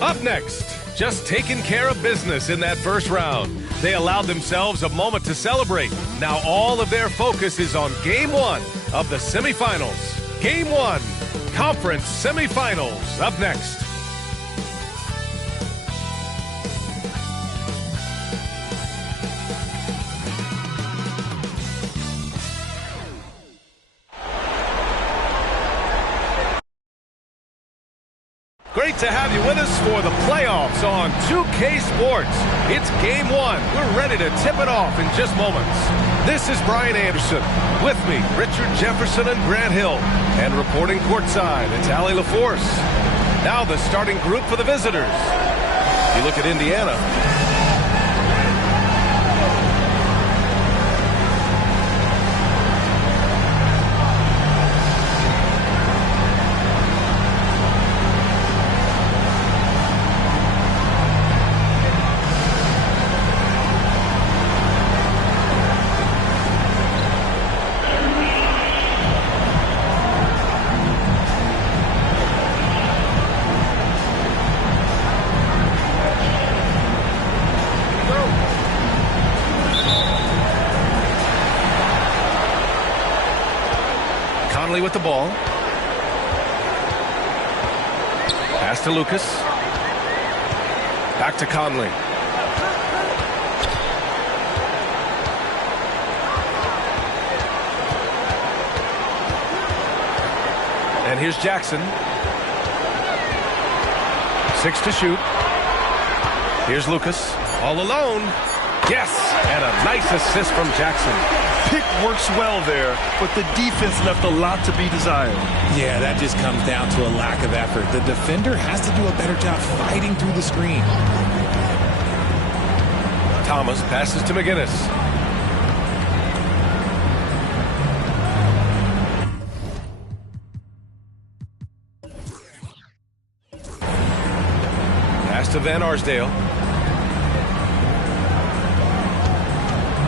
Up next, just taking care of business in that first round. They allowed themselves a moment to celebrate. Now all of their focus is on Game 1 of the semifinals. Game 1, Conference Semifinals, up next. Great to have you with us for the playoffs on 2K Sports. It's Game 1. We're ready to tip it off in just moments. This is Brian Anderson. With me, Richard Jefferson and Grant Hill. And reporting courtside, it's Allie LaForce. Now the starting group for the visitors. You look at Indiana. With the ball. Pass to Lucas. Back to Conley. And here's Jackson. 6 to shoot. Here's Lucas. All alone. Yes! And a nice assist from Jackson. Pick works well there, but the defense left a lot to be desired. Yeah, that just comes down to a lack of effort. The defender has to do a better job fighting through the screen. Thomas passes to McGinnis. Pass to Van Arsdale.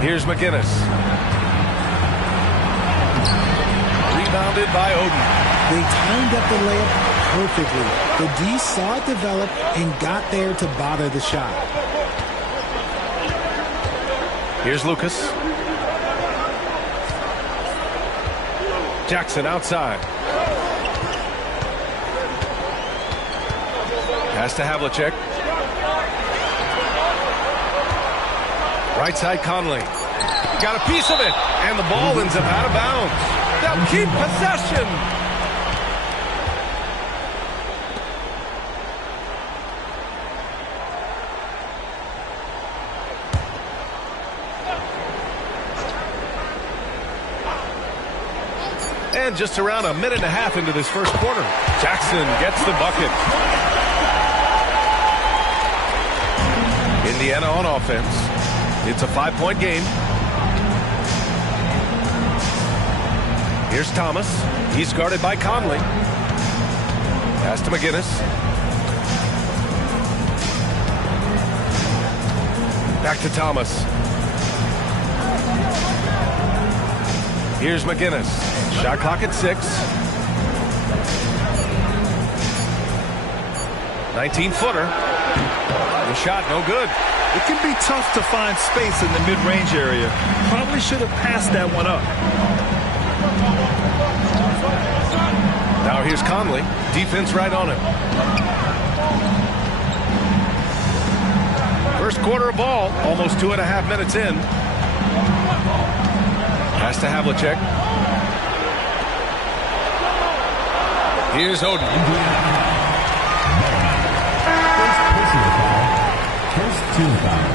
Here's McGinnis. Rebounded by Oden. They timed up the layup perfectly. The D saw it develop and got there to bother the shot. Here's Lucas. Jackson outside. Pass to Havlicek. Right side Conley. Got a piece of it, and the ball ends up out of bounds. They'll keep possession. And just around a minute and a half into this first quarter, Jackson gets the bucket. Indiana on offense. It's a 5-point game. Here's Thomas. He's guarded by Conley. Pass to McGinnis. Back to Thomas. Here's McGinnis. Shot clock at 6. 19-footer. The shot no good. It can be tough to find space in the mid-range area. Probably should have passed that one up. Now here's Conley. Defense right on him. First quarter of ball. Almost 2.5 minutes in. Pass to Havlicek. Here's Oden. First team foul.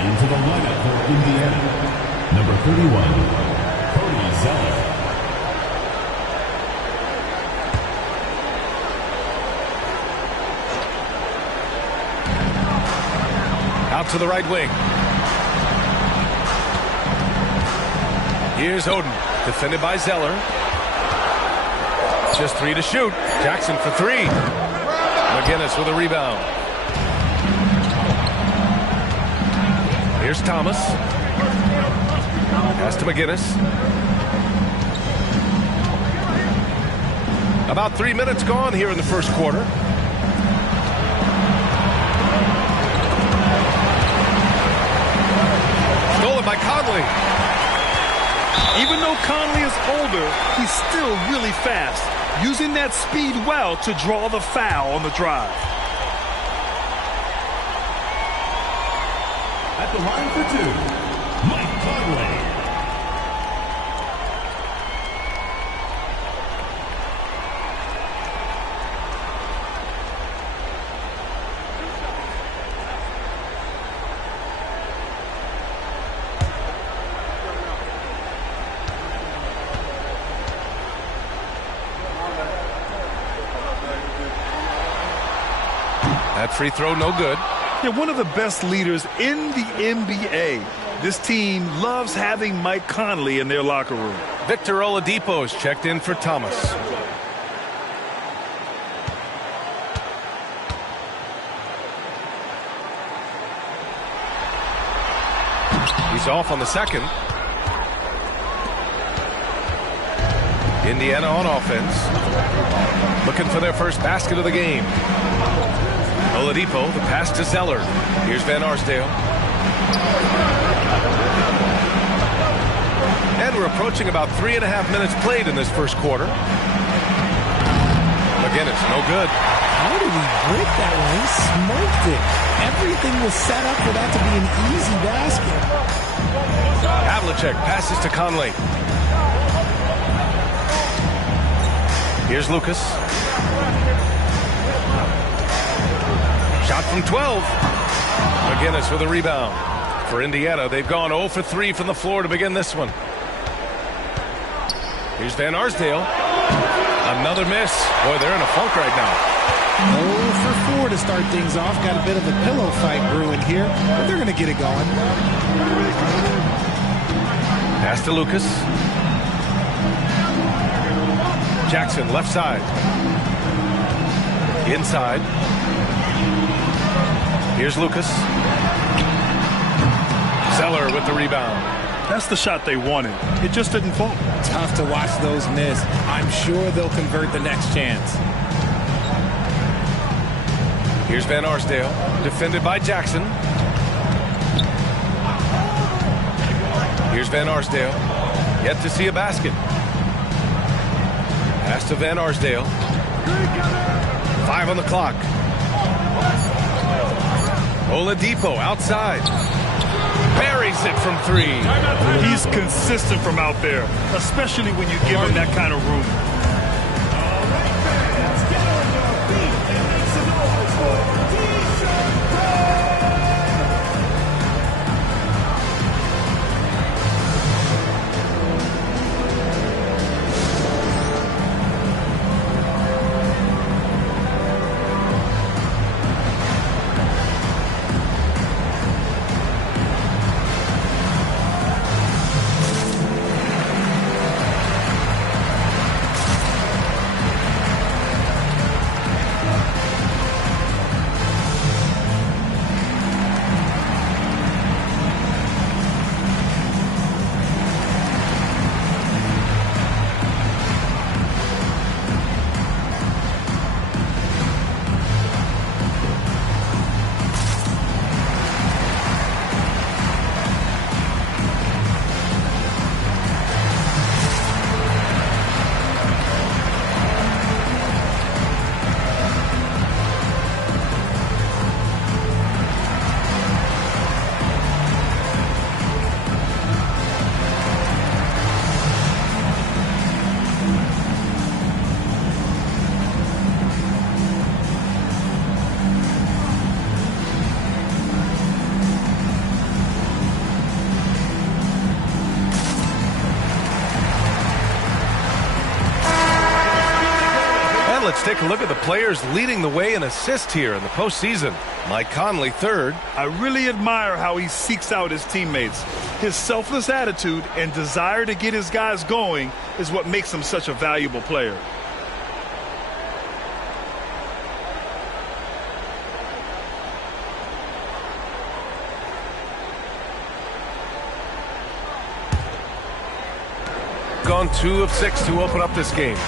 Into the lineup for Indiana, number 31, Cody Zeller. Out to the right wing. Here's Oden, defended by Zeller. Just 3 to shoot. Jackson for 3. McGinnis with a rebound. Here's Thomas. Pass to McGinnis. About 3 minutes gone here in the first quarter. stolen by Conley. Even though Conley is older, he's still really fast, using that speed well to draw the foul on the drive. At the line for two, Mike Conley. That free throw, no good. Yeah, one of the best leaders in the NBA. This team loves having Mike Conley in their locker room. Victor Oladipo is checked in for Thomas. He's off on the second. Indiana on offense. Looking for their first basket of the game. Oladipo, the pass to Zeller. Here's Van Arsdale. And we're approaching about 3.5 minutes played in this first quarter. Again, it's no good. How did he break that one? He smoked it. Everything was set up for that to be an easy basket. Havlicek passes to Conley. Here's Lucas. Shot from 12. McGinnis with a rebound. For Indiana, they've gone 0 for 3 from the floor to begin this one. Here's Van Arsdale. Another miss. Boy, they're in a funk right now. 0 for 4 to start things off. Got a bit of a pillow fight brewing here, but they're going to get it going. Pass to Lucas. Jackson, left side. Inside. Here's Lucas. Zeller with the rebound. That's the shot they wanted. It just didn't fall. Tough to watch those miss. I'm sure they'll convert the next chance. Here's Van Arsdale, defended by Jackson. Here's Van Arsdale, yet to see a basket. Pass to Van Arsdale. 5 on the clock. Oladipo outside. Buries it from 3. He's consistent from out there, especially when you give him that kind of room. Let's take a look at the players leading the way in assists here in the postseason. Mike Conley, 3rd. I really admire how he seeks out his teammates. His selfless attitude and desire to get his guys going is what makes him such a valuable player. Gone 2 of 6 to open up this game.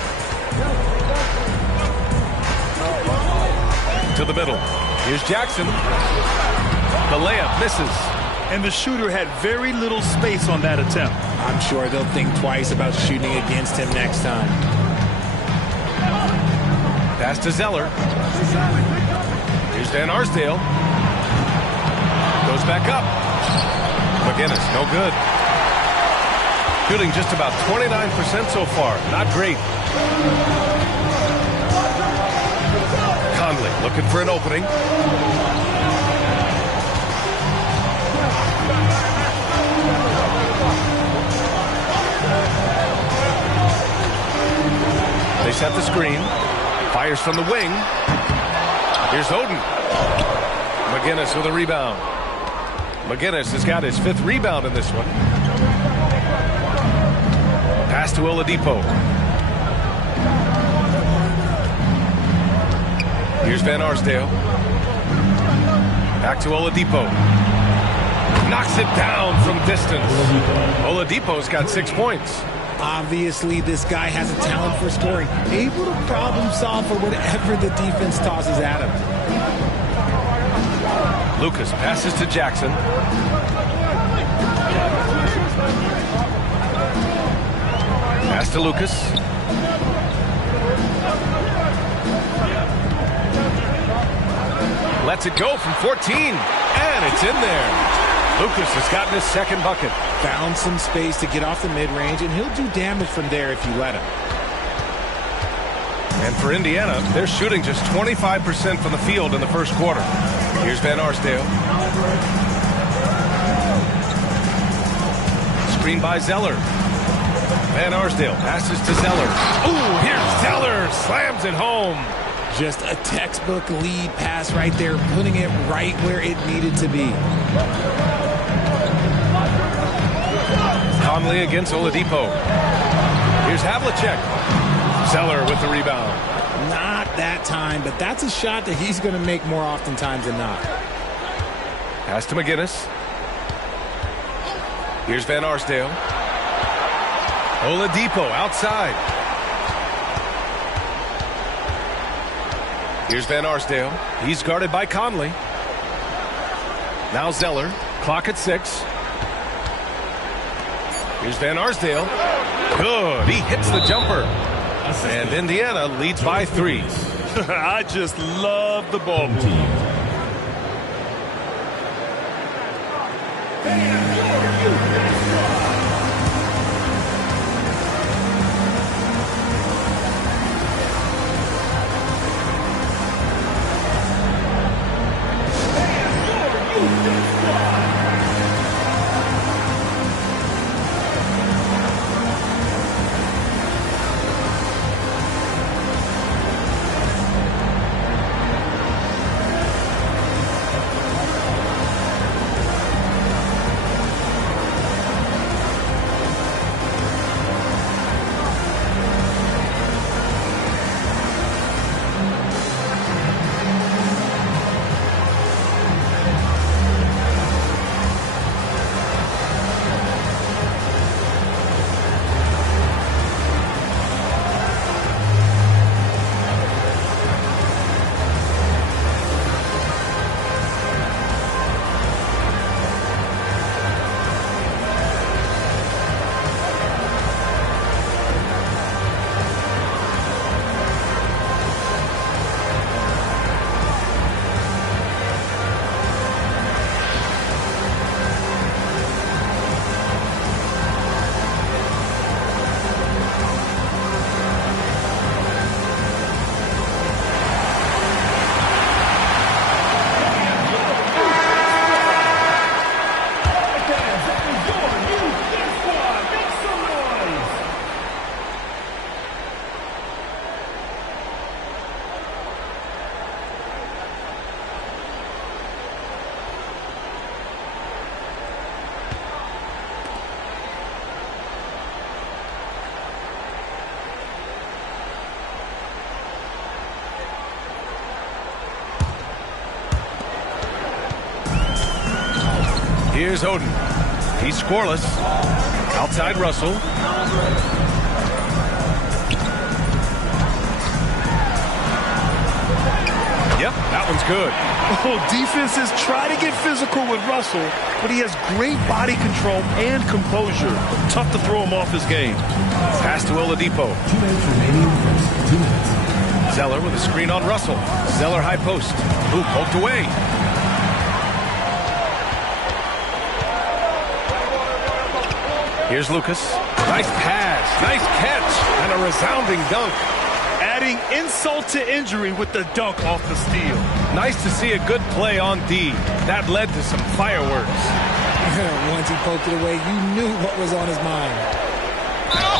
To the middle. Here's Jackson. The layup misses. and the shooter had very little space on that attempt. I'm sure they'll think twice about shooting against him next time. Pass to Zeller. Here's Van Arsdale. Goes back up. McGinnis, no good. Shooting just about 29% so far. Not great. Conley looking for an opening. They set the screen. Fires from the wing. Here's Oden. McGinnis with a rebound. McGinnis has got his 5th rebound in this one. Pass to Oladipo. Here's Van Arsdale. Back to Oladipo. Knocks it down from distance. Oladipo's got 6 points. Obviously, this guy has a talent for scoring, able to problem solve for whatever the defense tosses at him. Lucas passes to Jackson. Pass to Lucas. Lets it go from 14, and it's in there. Lucas has gotten his 2nd bucket. Found some space to get off the mid-range, and he'll do damage from there if you let him. And for Indiana, they're shooting just 25% from the field in the first quarter. Here's Van Arsdale. Screen by Zeller. Van Arsdale passes to Zeller. Ooh, here's Zeller. Slams it home. Just a textbook lead pass right there, putting it right where it needed to be. Conley against Oladipo. Here's Havlicek. Zeller with the rebound. Not that time, but that's a shot that he's going to make more oftentimes than not. Pass to McGinnis. Here's Van Arsdale. Oladipo outside. Here's Van Arsdale. He's guarded by Conley. Now Zeller. Clock at 6. Here's Van Arsdale. Good. He hits the jumper. And Indiana leads by 3. I just love the ball movement. Here's Oden. He's scoreless. Outside Russell. Yep, that one's good. Oh, defenses try to get physical with Russell, but he has great body control and composure. Tough to throw him off his game. Pass to Oladipo. 2 minutes remaining. 2 minutes. Zeller with a screen on Russell. Zeller high post. Ooh, poked away. Here's Lucas. Nice pass. Nice catch. And a resounding dunk. Adding insult to injury with the dunk off the steal. Nice to see a good play on D. That led to some fireworks. Once he poked it away, you knew what was on his mind.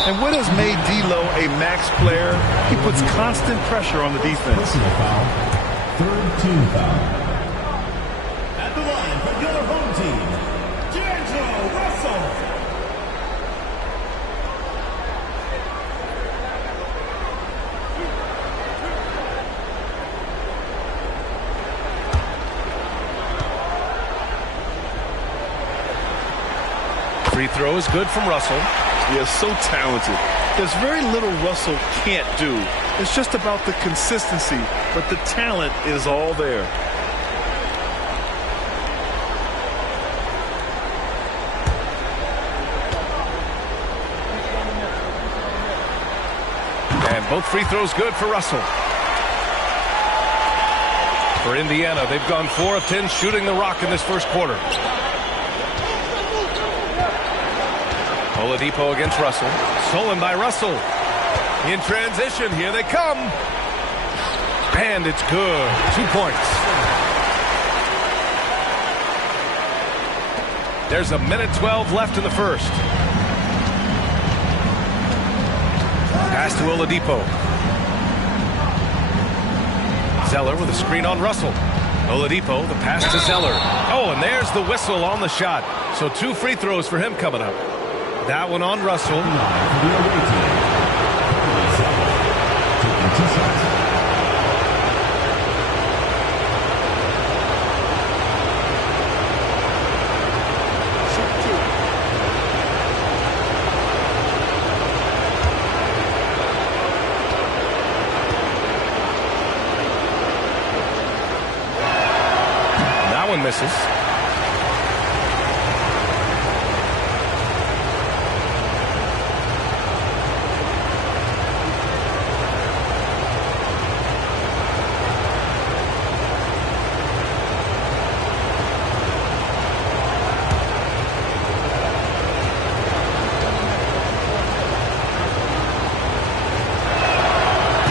And what has made D'Lo a max player? He puts constant pressure on the defense. Personal foul. Third team foul. At the line for the other home team, D'Angelo Russell. Free throw is good from Russell. He is so talented. There's very little Russell can't do. It's just about the consistency, but the talent is all there. And both free throws good for Russell. For Indiana, they've gone 4 of 10 shooting the rock in this first quarter. Oladipo against Russell. Stolen by Russell. In transition, here they come. And it's good. 2 points. There's a minute 12 left in the first. Pass to Oladipo. Zeller with a screen on Russell. Oladipo, the pass to Zeller. Oh, and there's the whistle on the shot. So 2 free throws for him coming up. That one on Russell. That one misses.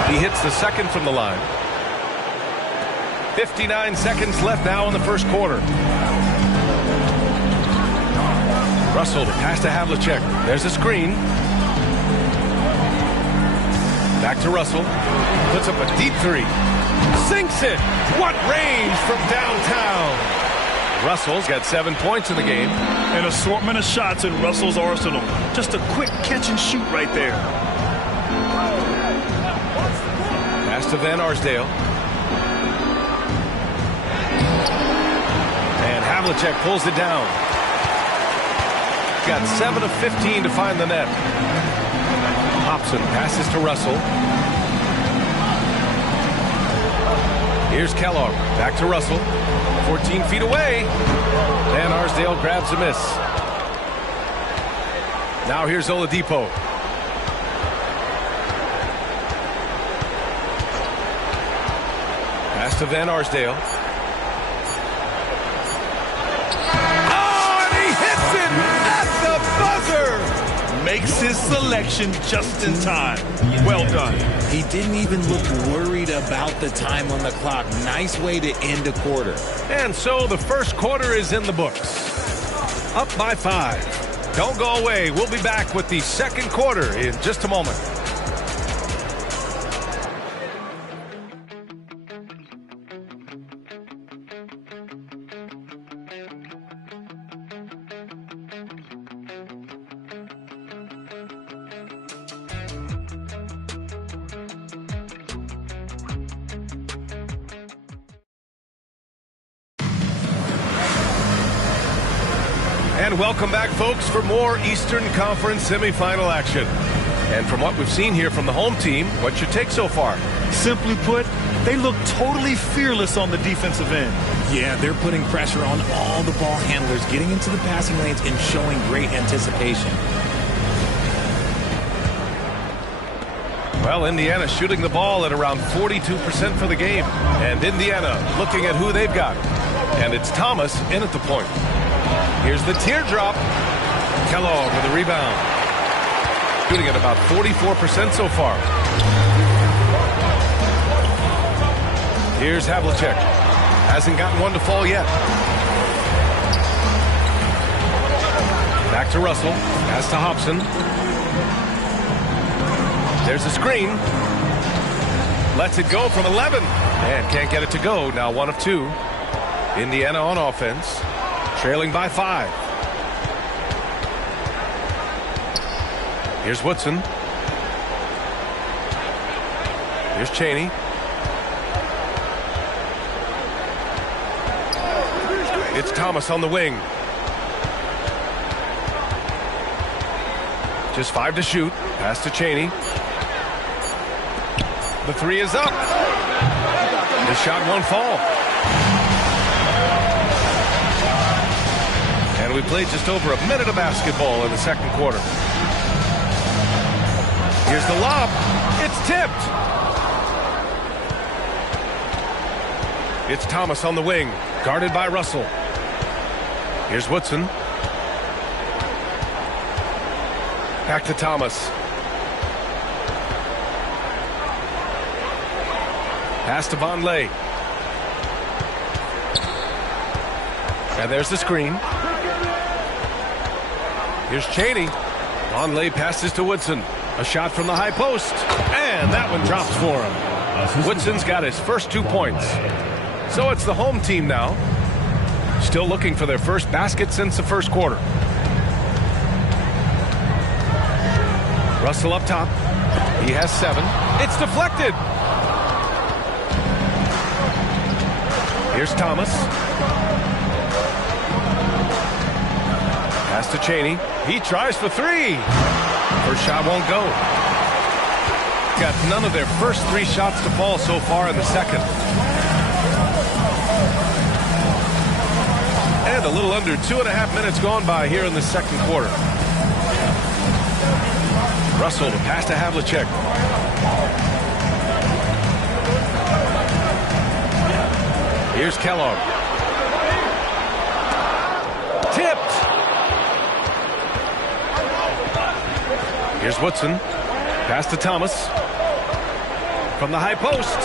He hits the second from the line. 59 seconds left now in the first quarter. Russell to pass to Havlicek. There's a screen. Back to Russell. Puts up a deep 3. Sinks it. What range from downtown. Russell's got 7 points in the game. An assortment of shots in Russell's arsenal. Just a quick catch and shoot right there. Pass to Van Arsdale. And Havlicek pulls it down. Got 7 of 15 to find the net. Hobson passes to Russell. Here's Kellogg. Back to Russell. 14 feet away. Van Arsdale grabs a miss. Now here's Oladipo. Pass to Van Arsdale. Oh, and he hits it at the buzzer! Makes his selection just in time. Well done. He didn't even look worried about the time on the clock. Nice way to end a quarter. And so the first quarter is in the books. Up by 5. Don't go away. We'll be back with the second quarter in just a moment. And welcome back, folks, for more Eastern Conference semifinal action. And from what we've seen here from the home team, what's your take so far? Simply put, they look totally fearless on the defensive end. Yeah, they're putting pressure on all the ball handlers, getting into the passing lanes and showing great anticipation. Well, Indiana shooting the ball at around 42% for the game. And Indiana looking at who they've got. And it's Thomas in at the point. Here's the teardrop. Kellogg with a rebound. Shooting at about 44% so far. Here's Havlicek. Hasn't gotten one to fall yet. Back to Russell. Pass to Hobson. There's a screen. Lets it go from 11. And can't get it to go. Now 1 of 2. Indiana on offense. Trailing by 5. Here's Woodson. Here's Chaney. It's Thomas on the wing. Just 5 to shoot. Pass to Chaney. The 3 is up. The shot won't fall. And we played just over a minute of basketball in the second quarter. Here's the lob. It's tipped. It's Thomas on the wing, guarded by Russell. Here's Woodson. Back to Thomas. Pass to Vonleh. And there's the screen. Here's Chaney. Vonleh passes to Woodson. A shot from the high post. And that one drops for him. Woodson's got his first 2 points. So it's the home team now. Still looking for their first basket since the first quarter. Russell up top. He has 7. It's deflected. Here's Thomas. Pass to Chaney. He tries for 3. First shot won't go. Got none of their first 3 shots to fall so far in the second. And a little under 2.5 minutes gone by here in the second quarter. Russell to pass to Havlicek. Here's Kellogg. Tipped. Here's Woodson. Pass to Thomas. From the high post.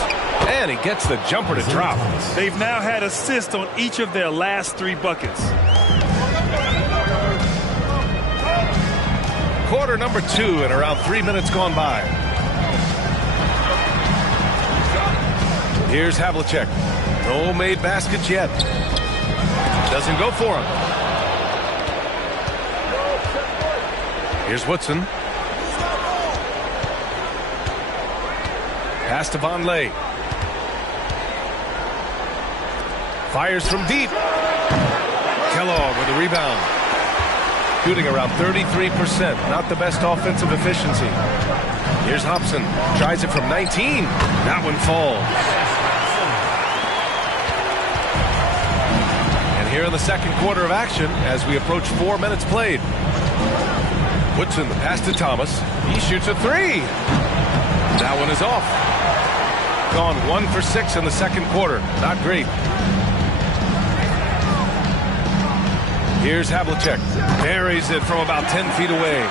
And he gets the jumper to drop. They've now had assists on each of their last 3 buckets. Quarter number 2 and around 3 minutes gone by. Here's Havlicek. No made baskets yet. Doesn't go for him. Here's Woodson. Pass to Vonleh. Fires from deep. Kellogg with a rebound. Shooting around 33%. Not the best offensive efficiency. Here's Hobson. Tries it from 19. That one falls. And here in the second quarter of action, as we approach 4 minutes played. Woodson, the pass to Thomas. He shoots a 3. That one is off. Gone 1 for 6 in the second quarter. Not great. Here's Havlicek. Buries it from about 10 feet away.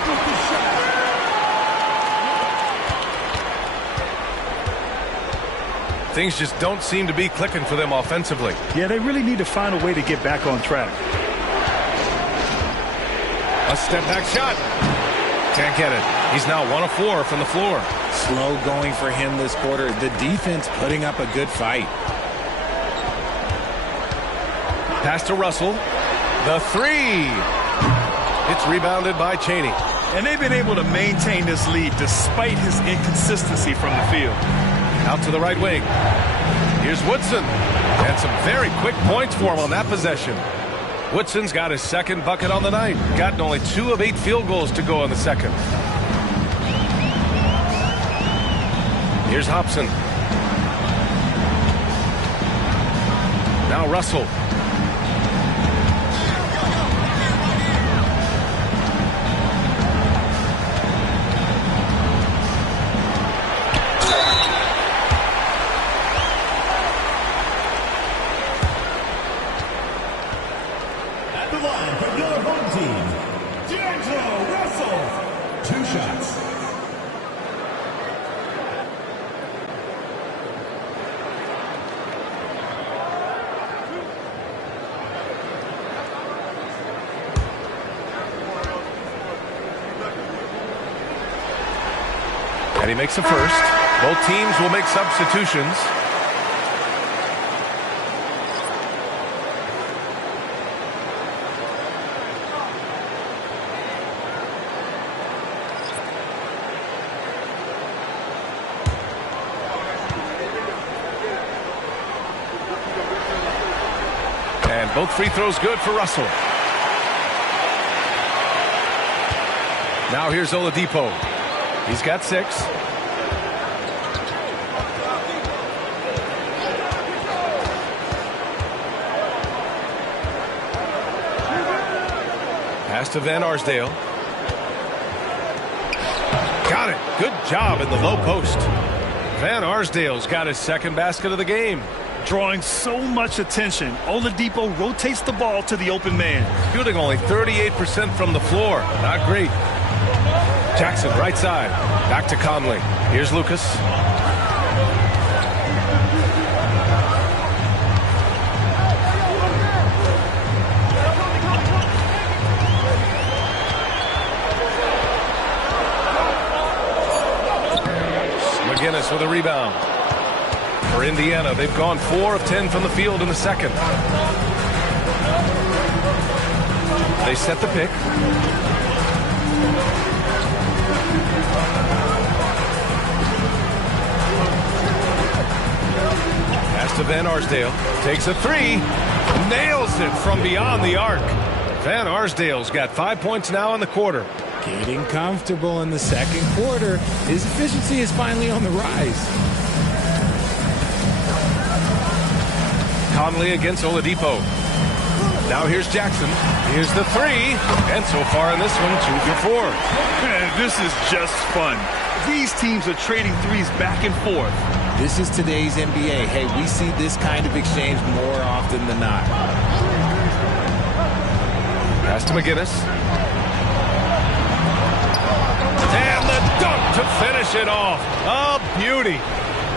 Things just don't seem to be clicking for them offensively. Yeah, they really need to find a way to get back on track. A step back shot. Can't get it. He's now 1 of 4 from the floor. Slow going for him this quarter. The defense putting up a good fight. Pass to Russell. The 3. It's rebounded by Chaney. And they've been able to maintain this lead despite his inconsistency from the field. Out to the right wing. Here's Woodson. And some very quick points for him on that possession. Woodson's got his second bucket on the night. Gotten only 2 of 8 field goals to go in the second. Here's Hobson. Now Russell. At the line from your home team, Russell. 2 shots. And he makes the first. Both teams will make substitutions. And both free throws good for Russell. Now here's Oladipo. He's got 6. Pass to Van Arsdale. Got it. Good job in the low post. Van Arsdale's got his second basket of the game. Drawing so much attention, Oladipo rotates the ball to the open man. Shooting only 38% from the floor. Not great. Jackson, right side. Back to Conley. Here's Lucas. McGinnis with a rebound. For Indiana, they've gone 4 of 10 from the field in the second. They set the pick. Pass to Van Arsdale. Takes a 3. Nails it from beyond the arc. Van Arsdale's got 5 points now in the quarter. Getting comfortable in the second quarter. His efficiency is finally on the rise. Conley against Oladipo. Now here's Jackson. Here's the 3. And so far in this one, 2 for 4. Man, this is just fun. These teams are trading threes back and forth. This is today's NBA. Hey, we see this kind of exchange more often than not. Pass to McGinnis. And the dunk to finish it off. A beauty.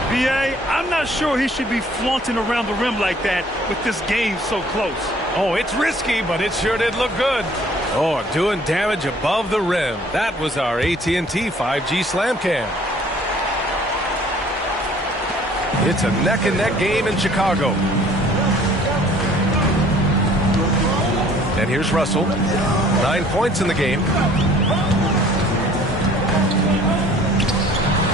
B.A., I'm not sure he should be flaunting around the rim like that with this game so close. Oh, it's risky, but it sure did look good. Oh, doing damage above the rim. That was our AT&T 5G Slam Cam. It's a neck-and-neck game in Chicago. And here's Russell. 9 points in the game.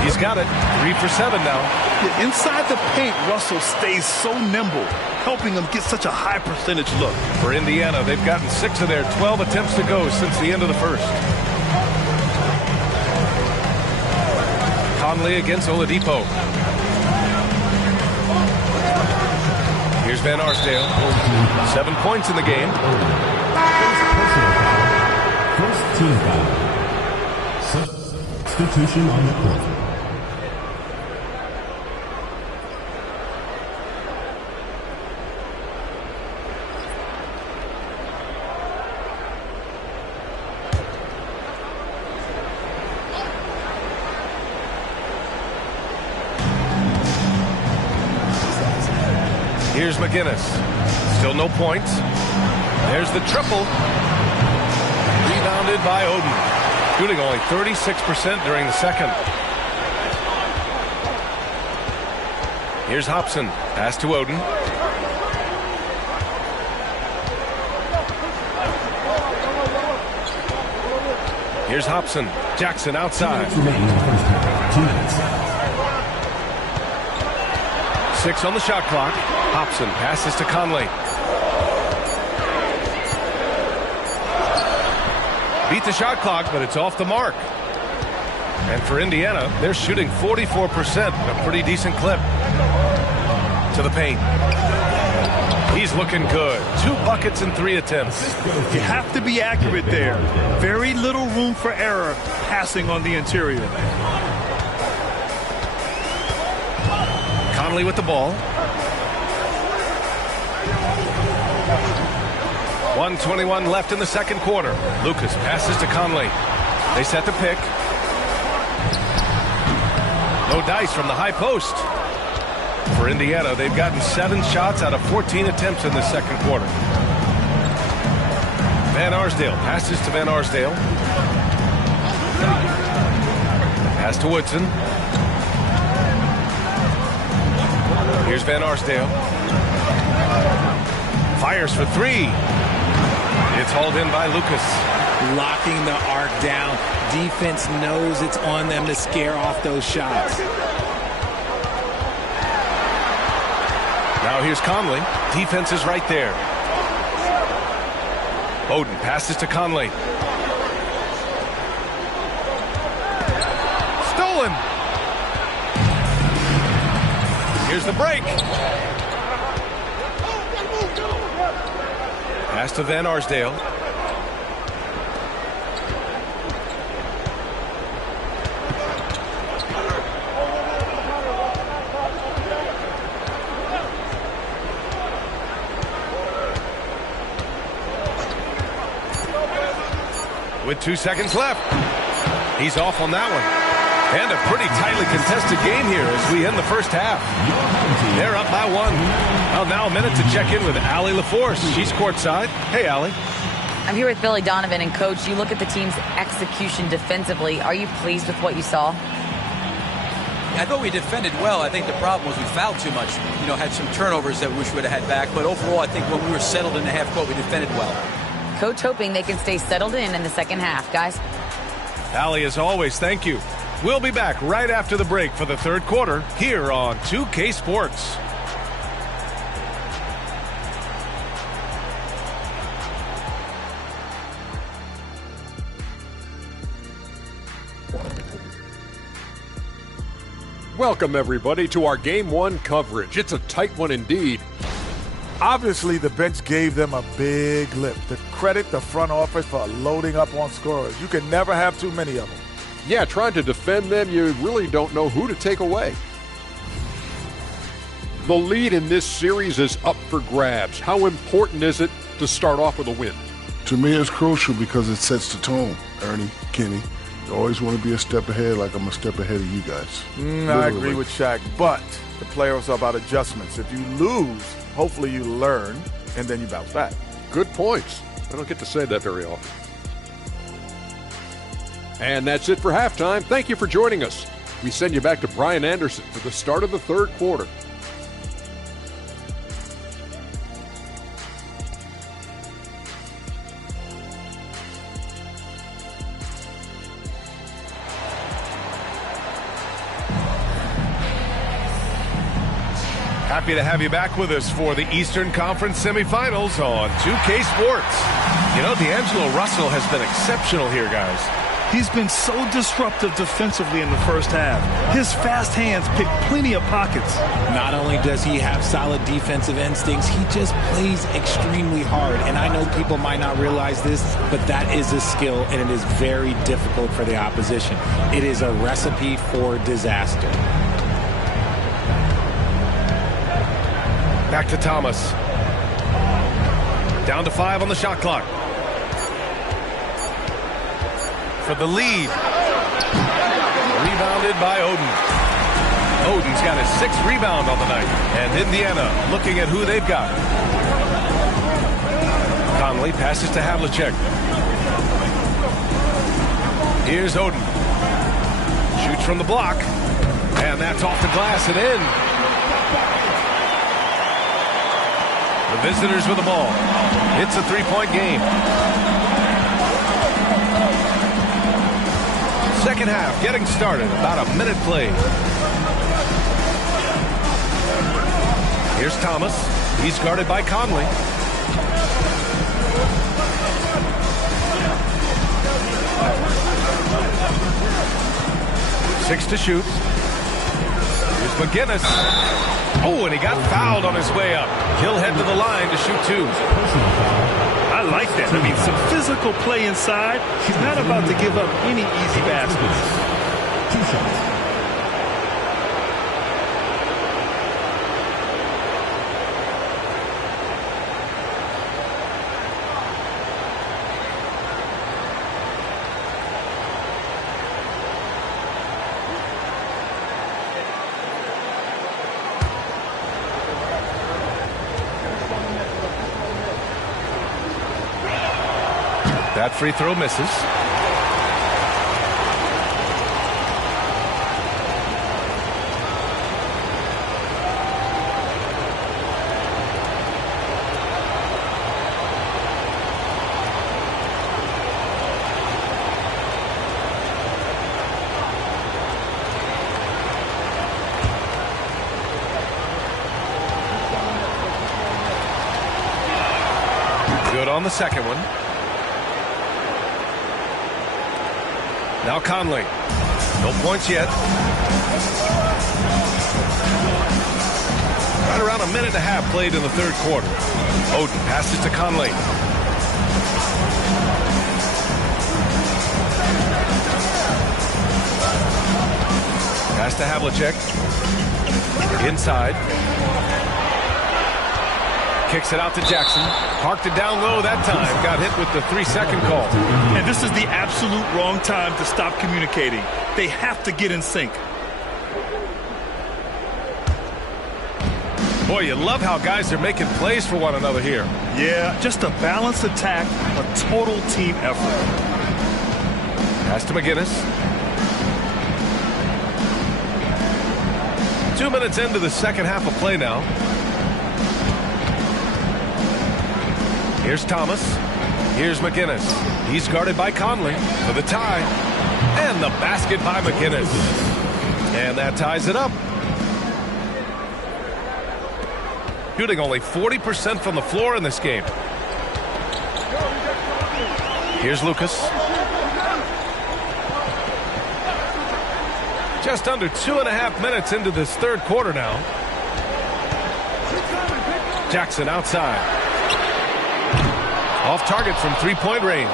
He's got it. 3 for 7 now. Yeah, inside the paint, Russell stays so nimble, helping him get such a high percentage look. For Indiana, they've gotten 6 of their 12 attempts to go since the end of the first. Conley against Oladipo. Here's Van Arsdale. 7 points in the game. First team foul. Substitution on the court. Here's McGinnis. Still no points. There's the triple. Rebounded by Oden. Shooting only 36% during the second. Here's Hobson. Pass to Oden. Here's Hobson. Jackson outside. 2 minutes. 6 on the shot clock. Hobson passes to Conley. Beat the shot clock, but it's off the mark. And for Indiana, they're shooting 44%, a pretty decent clip. To the paint. He's looking good. 2 buckets in 3 attempts. You have to be accurate there. Very little room for error passing on the interior. Conley with the ball. 1:21 left in the second quarter. Lucas passes to Conley. They set the pick. No dice from the high post. For Indiana, they've gotten 7 shots out of 14 attempts in the second quarter. Van Arsdale passes to Van Arsdale. Pass to Woodson. Here's Van Arsdale. Fires for 3. It's hauled in by Lucas. Locking the arc down. Defense knows it's on them to scare off those shots. Now here's Conley. Defense is right there. Bowden passes to Conley. Stolen. Here's the break. Pass to Van Arsdale. With 2 seconds left. He's off on that one. And a pretty tightly contested game here as we end the first half. They're up by 1. Well, now a minute to check in with Allie LaForce. She's courtside. Hey, Allie. I'm here with Billy Donovan. And, Coach, you look at the team's execution defensively. Are you pleased with what you saw? I thought we defended well. I think the problem was we fouled too much. You know, had some turnovers that we wish we would have had back. But overall, I think when we were settled in the half court, we defended well. Coach hoping they can stay settled in the second half, guys. Allie, as always, thank you. We'll be back right after the break for the third quarter here on 2K Sports. Welcome, everybody, to our Game 1 coverage. It's a tight one indeed. Obviously, the bench gave them a big lift. To credit the front office for loading up on scorers. You can never have too many of them. Yeah, trying to defend them, you really don't know who to take away. The lead in this series is up for grabs. How important is it to start off with a win? To me, it's crucial because it sets the tone, Ernie, Kenny. You always want to be a step ahead, like I'm a step ahead of you guys. I agree with Shaq, but the playoffs are about adjustments. If you lose, hopefully you learn, and then you bounce back. Good points. I don't get to say that very often. And that's it for halftime. Thank you for joining us. We send you back to Brian Anderson for the start of the third quarter. Happy to have you back with us for the Eastern Conference semifinals on 2K Sports. You know, D'Angelo Russell has been exceptional here, guys. He's been so disruptive defensively in the first half. His fast hands pick plenty of pockets. Not only does he have solid defensive instincts, he just plays extremely hard. And I know people might not realize this, but that is a skill, and it is very difficult for the opposition. It is a recipe for disaster. Back to Thomas. Down to 5 on the shot clock. For the lead. Rebounded by Oden. Oden's got his 6th rebound on the night. And Indiana looking at who they've got. Conley passes to Havlicek. Here's Oden. Shoots from the block. And that's off the glass and in. The visitors with the ball. It's a 3-point game. Second half getting started. About a minute played. Here's Thomas. He's guarded by Conley. 6 to shoot. Here's McGinnis. Oh, and he got fouled on his way up. He'll head to the line to shoot 2. I like that. I mean, some physical play inside. He's not about to give up any easy baskets. 2 shots. That free throw misses. Good on the second one. Now Conley. No points yet. Right around a minute and a half played in the third quarter. Oden passes to Conley. Pass to Havlicek. Inside. Kicks it out to Jackson. Parked it down low that time. Got hit with the 3-second call. And this is the absolute wrong time to stop communicating. They have to get in sync. Boy, you love how guys are making plays for one another here. Yeah, just a balanced attack, a total team effort. Pass to McGinnis. 2 minutes into the second half of play now. Here's Thomas. Here's McGinnis. He's guarded by Conley for the tie. And the basket by McGinnis. And that ties it up. Shooting only 40% from the floor in this game. Here's Lucas. Just under 2.5 minutes into this third quarter now. Jackson outside. Off target from three-point range.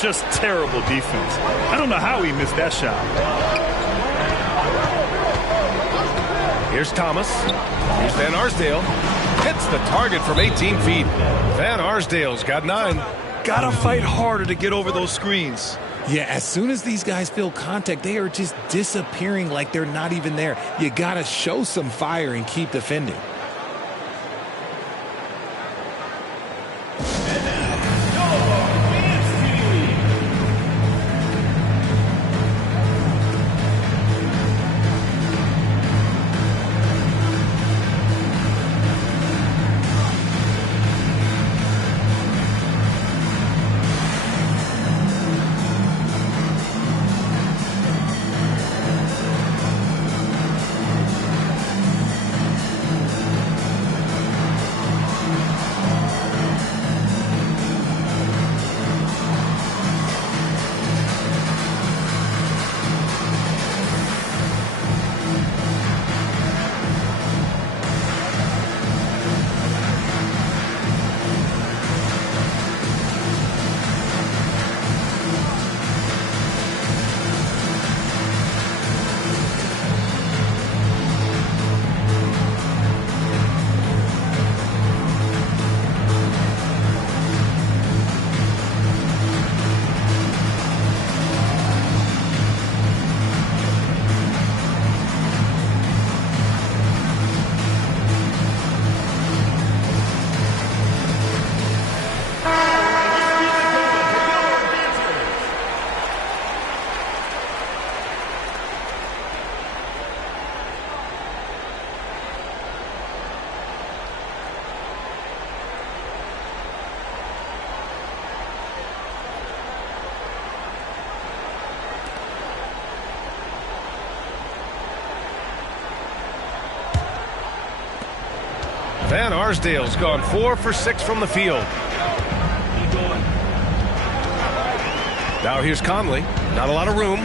Just terrible defense. I don't know how he missed that shot. Here's Thomas. Here's Van Arsdale. Hits the target from 18 feet. Van Arsdale's got 9. Gotta fight harder to get over those screens. Yeah, as soon as these guys feel contact, they are just disappearing like they're not even there. You gotta show some fire and keep defending. Van Arsdale's gone 4 for 6 from the field. Now here's Conley. Not a lot of room.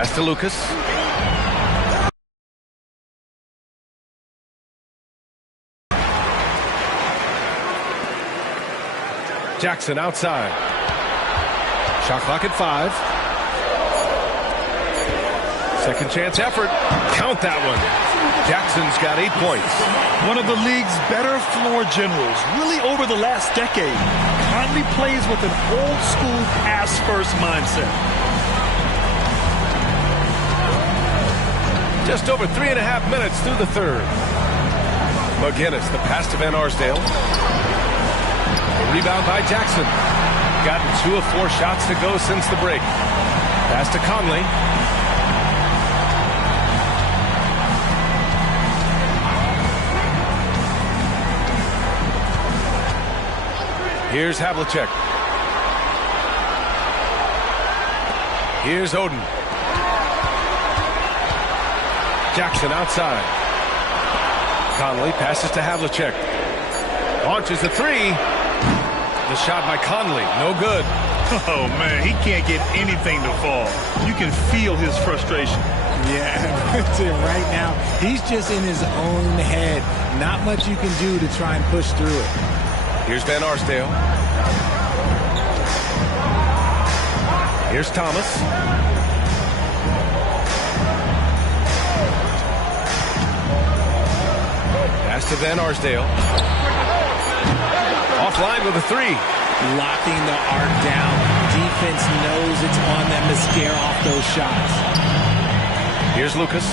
Pass to Lucas. Jackson outside. Shot clock at 5. Second chance effort. Count that one. Jackson's got 8 points. One of the league's better floor generals, really over the last decade. Conley plays with an old-school pass-first mindset. Just over 3.5 minutes through the third. McGinnis, the pass to Van Arsdale. Rebound by Jackson. Gotten 2 of 4 shots to go since the break. Pass to Conley. Here's Havlicek. Here's Oden. Jackson outside. Conley passes to Havlicek. Launches the 3. The shot by Conley, no good. Oh, man, he can't get anything to fall. You can feel his frustration. Yeah, right now, he's just in his own head. Not much you can do to try and push through it. Here's Van Arsdale. Here's Thomas. Pass to Van Arsdale. Offline with a 3. Locking the arc down. Defense knows it's on them to scare off those shots. Here's Lucas.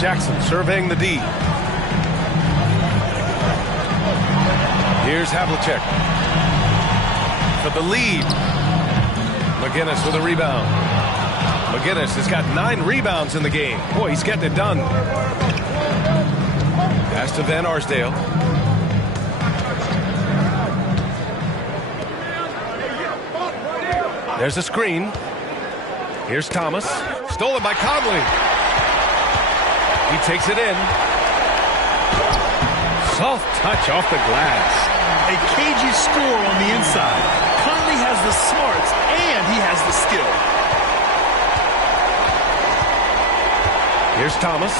Jackson surveying the D. Here's Havlicek for the lead. McGinnis with a rebound. McGinnis has got 9 rebounds in the game. Boy, he's getting it done. Pass to Van Arsdale. There's a screen. Here's Thomas. Stolen by Conley. He takes it in. Soft touch off the glass. A cagey score on the inside. Conley has the smarts and he has the skill. Here's Thomas.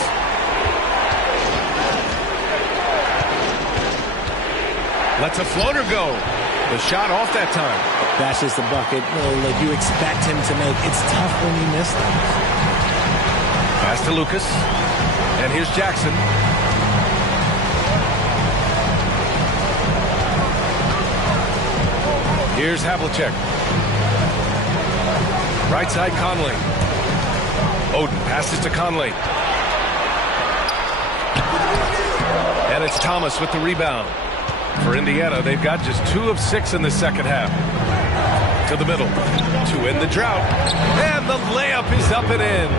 Lets a floater go. The shot off that time. That's just a bucket like you expect him to make. It's tough when you miss those. Pass to Lucas. And here's Jackson. Here's Havlicek. Right side Conley. Oden passes to Conley. And it's Thomas with the rebound. For Indiana, they've got just 2 of 6 in the second half. To the middle. To end the drought. And the layup is up and in.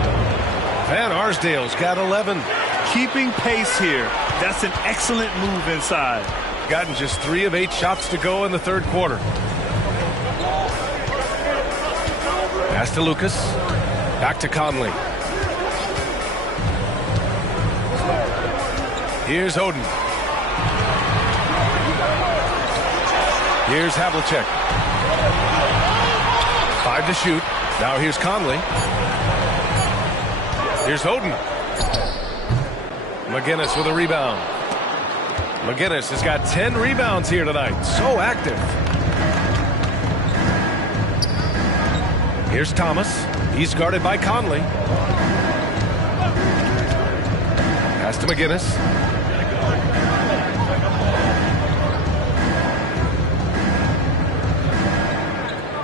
Van Arsdale's got 11. Keeping pace here. That's an excellent move inside. Gotten just 3 of 8 shots to go in the third quarter. Pass to Lucas. Back to Conley. Here's Oden. Here's Havlicek. 5 to shoot. Now here's Conley. Here's Oden. McGinnis with a rebound. McGinnis has got 10 rebounds here tonight. So active. Here's Thomas. He's guarded by Conley. Pass to McGinnis.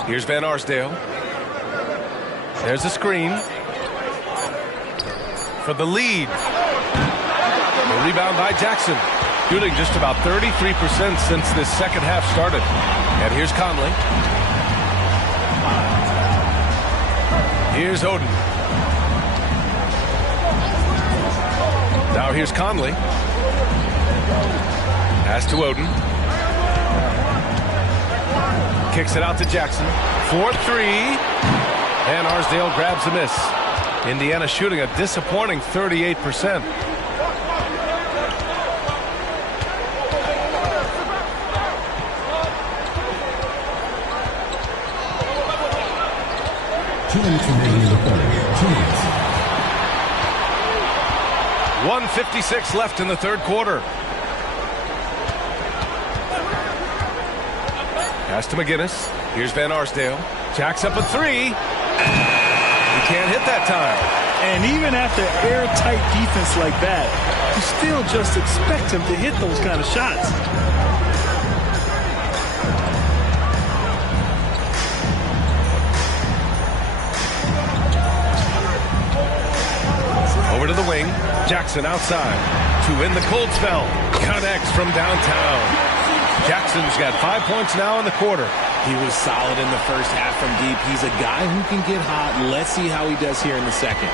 Here's Van Arsdale. There's a screen. For the lead. The rebound by Jackson. Shooting just about 33% since this second half started. And here's Conley. Here's Oden. Now here's Conley. Pass to Oden. Kicks it out to Jackson. 4-3. And Arsdale grabs a miss. Indiana shooting a disappointing 38%. 2 minutes remaining in the third. 2 minutes. 1:56 left in the third quarter. Pass to McGinnis. Here's Van Arsdale. Jacks up a three. He can't hit that time. And even after airtight defense like that, you still just expect him to hit those kind of shots. Over to the wing. Jackson outside to win the cold spell. Connects from downtown. Jackson's got 5 points now in the quarter. He was solid in the first half from deep. He's a guy who can get hot. Let's see how he does here in the second.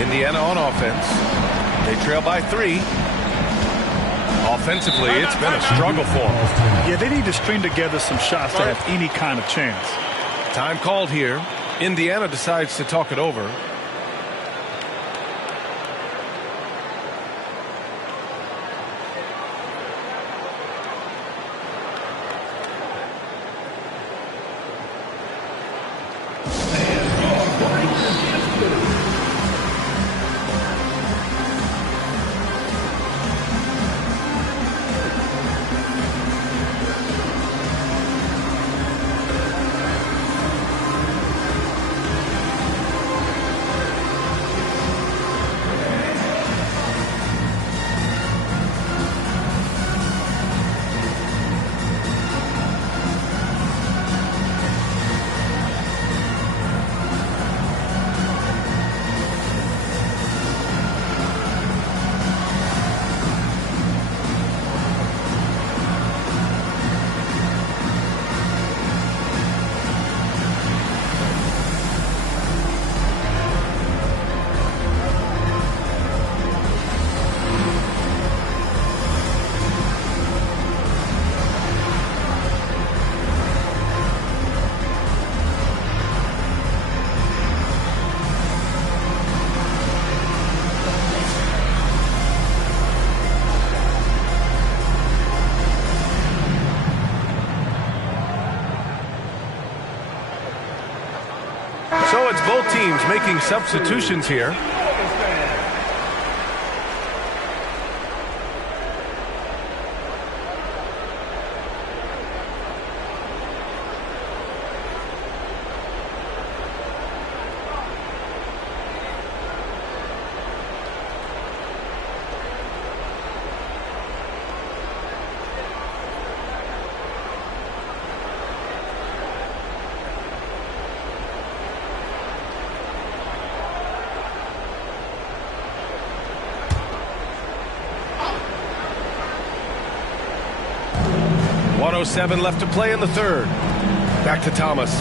Indiana on offense. They trail by 3. Offensively, it's been a struggle for them. Yeah, they need to string together some shots to have any kind of chance. Time called here. Indiana decides to talk it over. So it's both teams making substitutions here. .07 left to play in the third. Back to Thomas.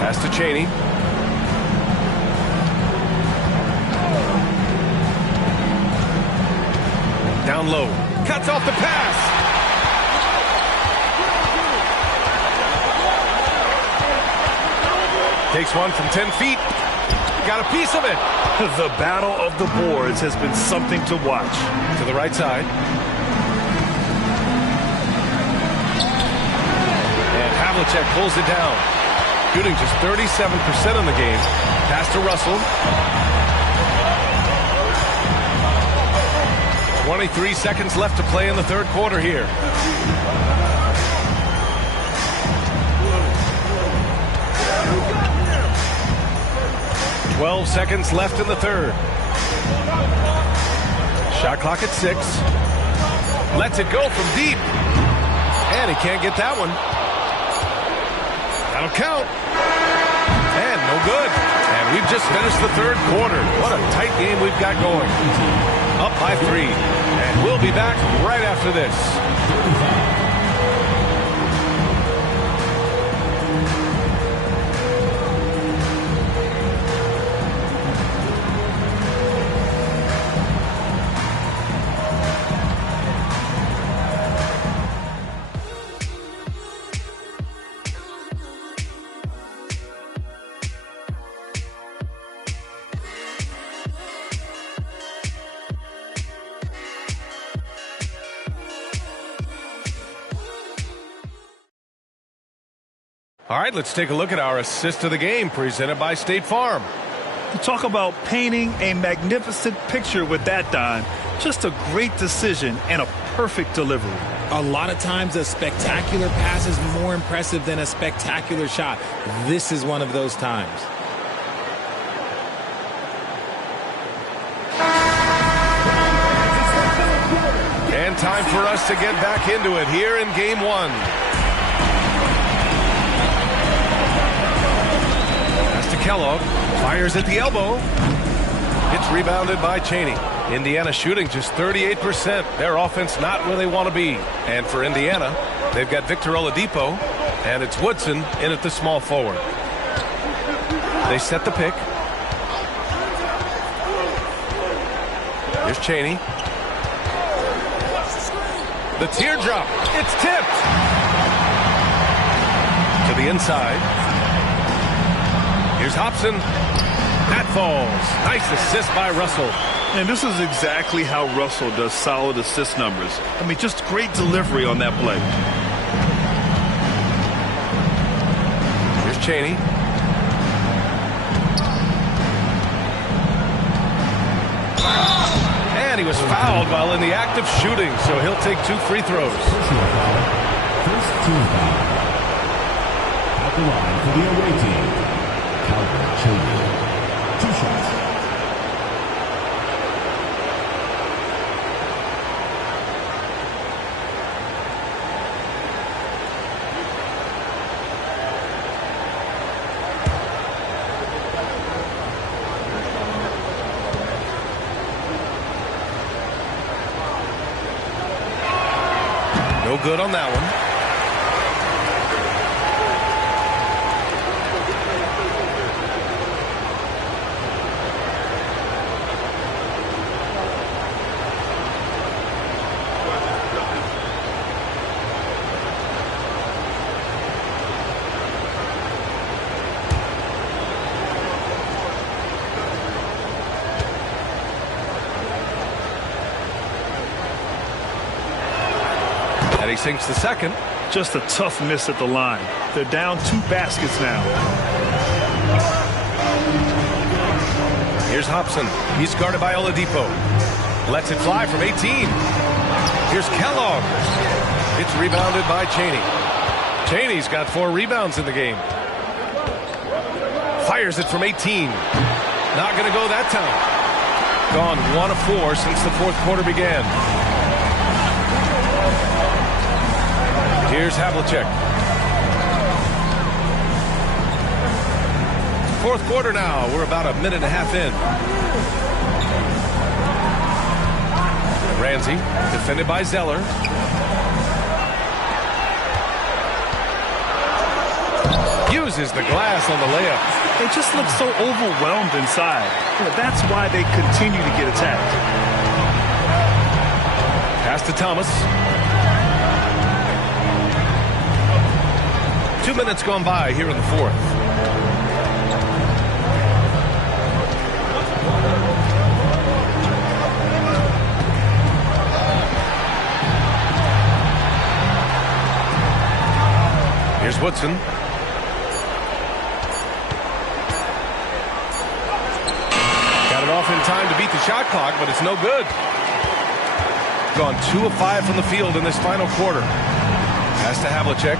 Pass to Cheney. Down low. Cuts off the pass. Takes one from 10 feet. Got a piece of it. The battle of the boards has been something to watch. To the right side. And Havlicek pulls it down. Shooting just 37% in the game. Pass to Russell. 23 seconds left to play in the third quarter here. .12 seconds left in the third. Shot clock at 6. Lets it go from deep. And he can't get that one. That'll count. And no good. And we've just finished the third quarter. What a tight game we've got going. Up by 3. And we'll be back right after this. All right, let's take a look at our assist of the game presented by State Farm. You talk about painting a magnificent picture with that, Don. Just a great decision and a perfect delivery. A lot of times a spectacular pass is more impressive than a spectacular shot. This is one of those times. And time for us to get back into it here in game one. Pass to Kellogg. Fires at the elbow. It's rebounded by Cheney. Indiana shooting just 38%. Their offense not where they want to be. And for Indiana, they've got Victor Oladipo, and it's Woodson in at the small forward. They set the pick. Here's Cheney. The teardrop. It's tipped. To the inside. Here's Hobson. That falls. Nice assist by Russell. And this is exactly how Russell does solid assist numbers. I mean, just great delivery on that play. Here's Cheney. And he was fouled while in the act of shooting, so he'll take 2 free throws. Personal foul. First team foul. At the line for the away team, Calvin Cheney. 2 shots. No good on that one. And he sinks the second. Just a tough miss at the line. They're down 2 baskets now. Here's Hobson. He's guarded by Oladipo. Lets it fly from 18. Here's Kellogg. It's rebounded by Cheney. Cheney's got 4 rebounds in the game. Fires it from 18. Not going to go that time. Gone 1 of 4 since the 4th quarter began. Here's Havlicek. 4th quarter now. We're about a minute and a half in. Ramsey, defended by Zeller. Uses the glass on the layup. They just look so overwhelmed inside. That's why they continue to get attacked. Pass to Thomas. 2 minutes gone by here in the 4th. Here's Woodson. Got it off in time to beat the shot clock, but it's no good. Gone 2 of 5 from the field in this final quarter. Pass to Havlicek.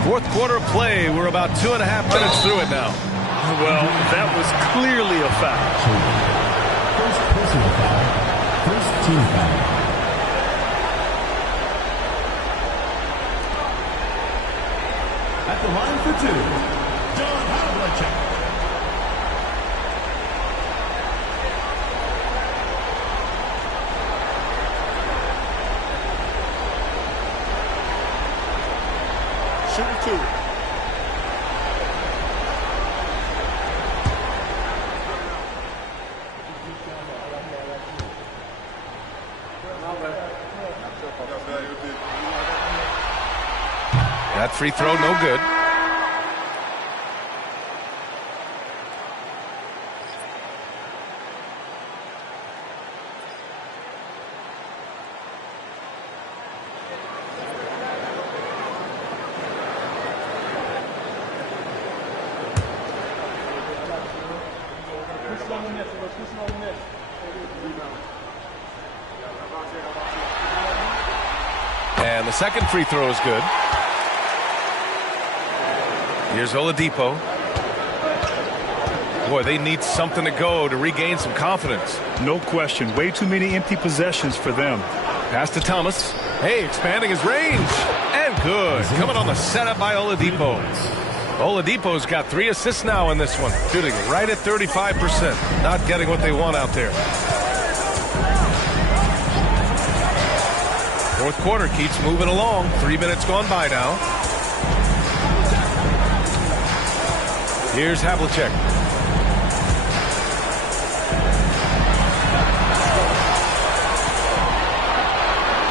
4th quarter of play. We're about 2.5 minutes through it now. Well, that was clearly a foul. First personal foul. First team foul. At the line for 2, John Havlicek. Shooting 2. That free throw, no good. And the second free throw is good. Here's Oladipo. Boy, they need something to go to regain some confidence. No question. Way too many empty possessions for them. Pass to Thomas. Hey, expanding his range. And good. Coming on the setup by Oladipo. Oladipo's got 3 assists now in this one. Shooting right at 35%. Not getting what they want out there. Fourth quarter keeps moving along. 3 minutes gone by now. Here's Havlicek.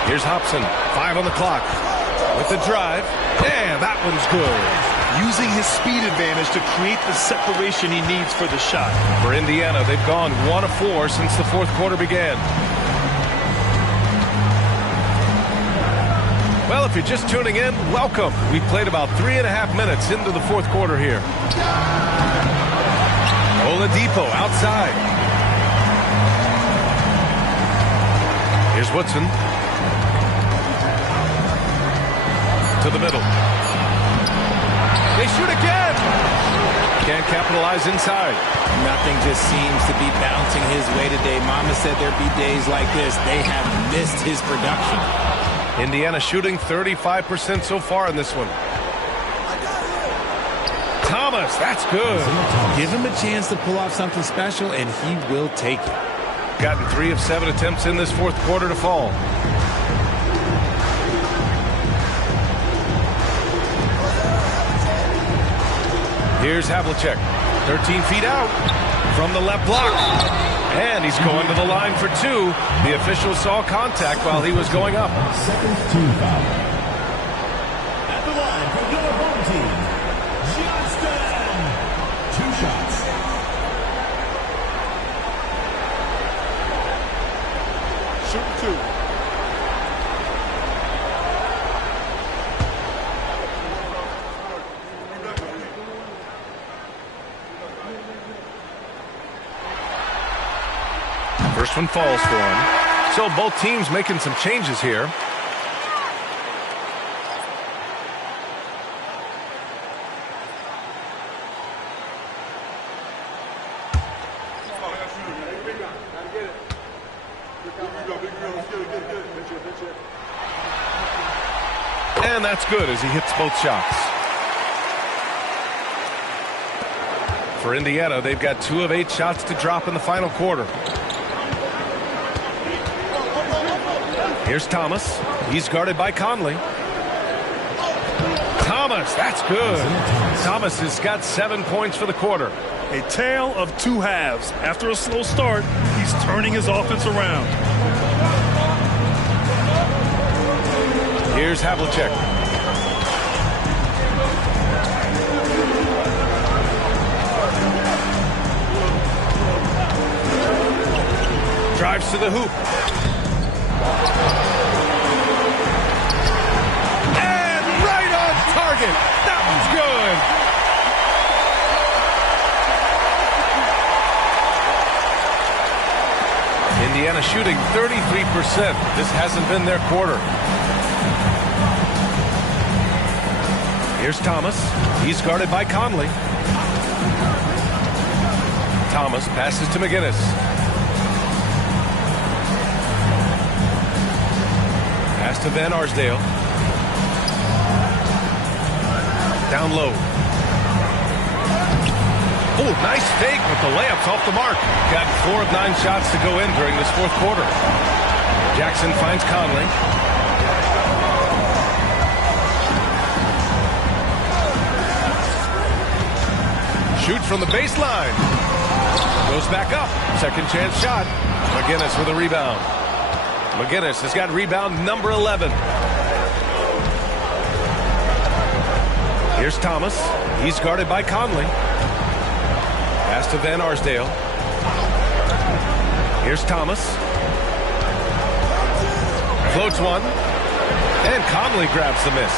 Here's Hobson. 5 on the clock. With the drive. And that one's good. Using his speed advantage to create the separation he needs for the shot. For Indiana, they've gone 1 of 4 since the fourth quarter began. Well, if you're just tuning in, welcome. We played about 3.5 minutes into the fourth quarter here. Oladipo outside. Here's Woodson. To the middle. They shoot again. Can't capitalize inside. Nothing just seems to be bouncing his way today. Mama said there'd be days like this. They have missed his production. Indiana shooting 35% so far in this one. Thomas, that's good. Give him a chance to pull off something special, and he will take it. Gotten 3 of 7 attempts in this fourth quarter to fall. Here's Havlicek. 13 feet out from the left block. And he's going to the line for 2. The official saw contact while he was going up. Second team foul. At the line for your home team, Johnston. 2 shots. Shoot 2. First one falls for him. So both teams making some changes here. And that's good as he hits both shots. For Indiana, they've got 2 of 8 shots to drop in the final quarter. Here's Thomas. He's guarded by Conley. Thomas, that's good. Thomas has got 7 points for the quarter. A tale of 2 halves. After a slow start, he's turning his offense around. Here's Havlicek. Drives to the hoop. And right on target. That one's good. Indiana shooting 33%. This hasn't been their quarter. Here's Thomas. He's guarded by Conley. Thomas passes to McGinnis. Pass to Van Arsdale. Down low. Oh, nice fake, but the layup's off the mark. Got 4 of 9 shots to go in during this fourth quarter. Jackson finds Conley. Shoots from the baseline. Goes back up. Second chance shot. McGinnis with a rebound. McGinnis has got rebound number 11. Here's Thomas. He's guarded by Conley. Pass to Van Arsdale. Here's Thomas. Floats one. And Conley grabs the miss.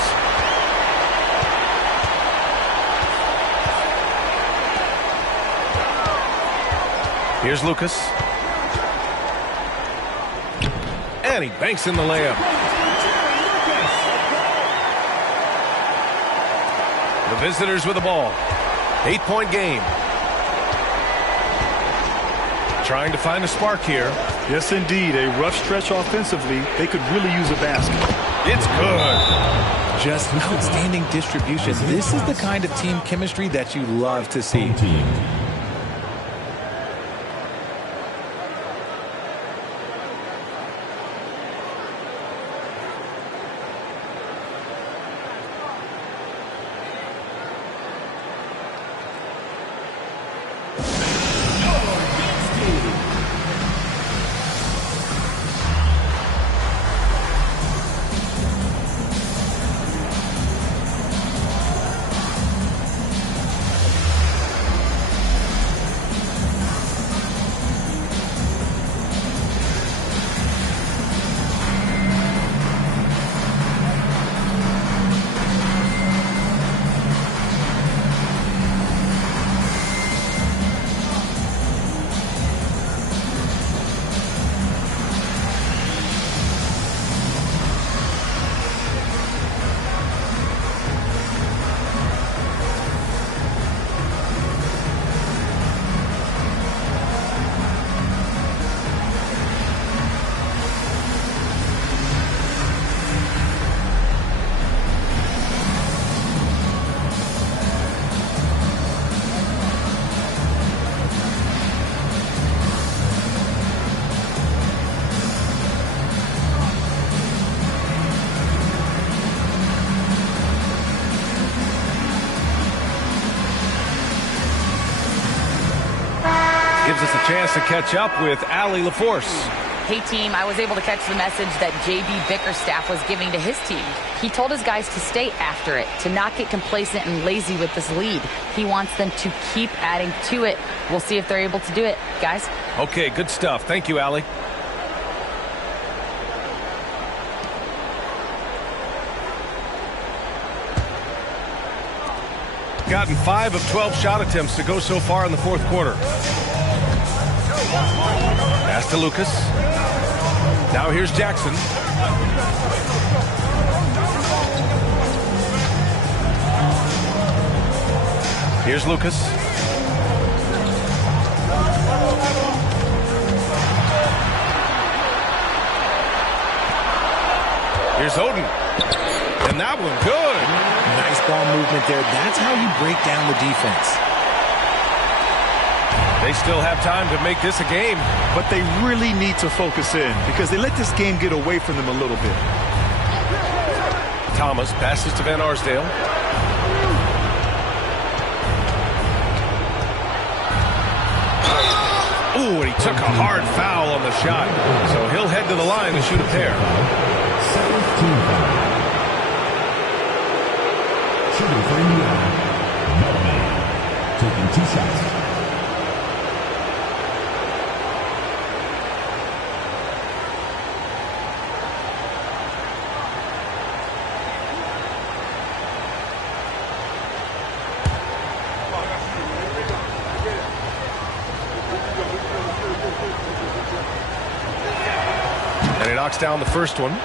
Here's Lucas. And he banks in the layup. visitors with the ball. 8-point game. Trying to find a spark here. Yes, indeed. A rough stretch offensively. They could really use a basket. It's good. Just outstanding distribution. This is the kind of team chemistry that you love to see. Gives us a chance to catch up with Allie LaForce. Hey, team, I was able to catch the message that J.B. Bickerstaff was giving to his team. He told his guys to stay after it, to not get complacent and lazy with this lead. He wants them to keep adding to it. We'll see if they're able to do it, guys. Okay, good stuff. Thank you, Allie. Gotten 5 of 12 shot attempts to go so far in the fourth quarter. Pass to Lucas. Now here's Jackson. Here's Lucas. Here's Oden. And that one good. Nice ball movement there. That's how you break down the defense. They still have time to make this a game. But they really need to focus in because they let this game get away from them a little bit. Thomas passes to Van Arsdale. Ooh, and he took a hard foul on the shot. So he'll head to the line to shoot a pair. Shooting for Indiana, Bellman, taking 2 shots. And he knocks down the first one.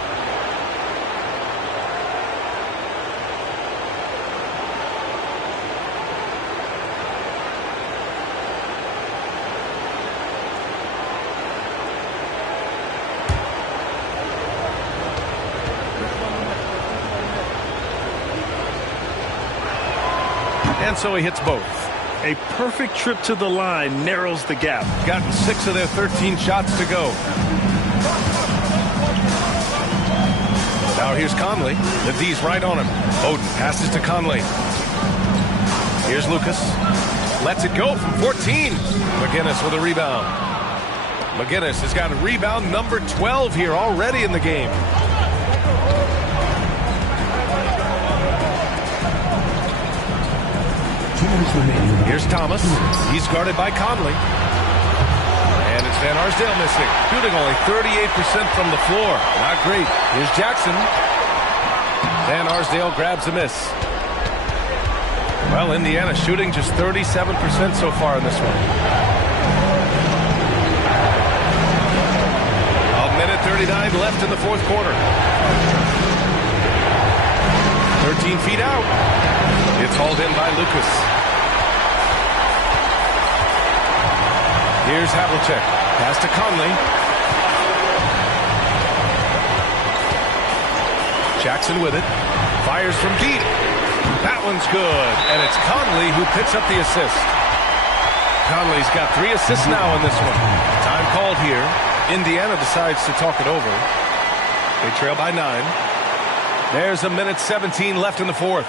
And so he hits both. A perfect trip to the line narrows the gap. Gotten 6 of their 13 shots to go. Now here's Conley. The D's right on him. Oden passes to Conley. Here's Lucas. Lets it go from 14. McGinnis with a rebound. McGinnis has got a rebound number 12 here already in the game. Here's Thomas. He's guarded by Conley. And it's Van Arsdale missing. Shooting only 38% from the floor. Not great. Here's Jackson. Van Arsdale grabs a miss. Well, Indiana shooting just 37% so far in this one. A minute 39 left in the fourth quarter. 13 feet out. It's hauled in by Lucas. Here's Havlicek. Pass to Conley. Jackson with it. Fires from deep. That one's good. And it's Conley who picks up the assist. Conley's got 3 assists now in this one. Time called here. Indiana decides to talk it over. They trail by 9. There's a minute 17 left in the fourth.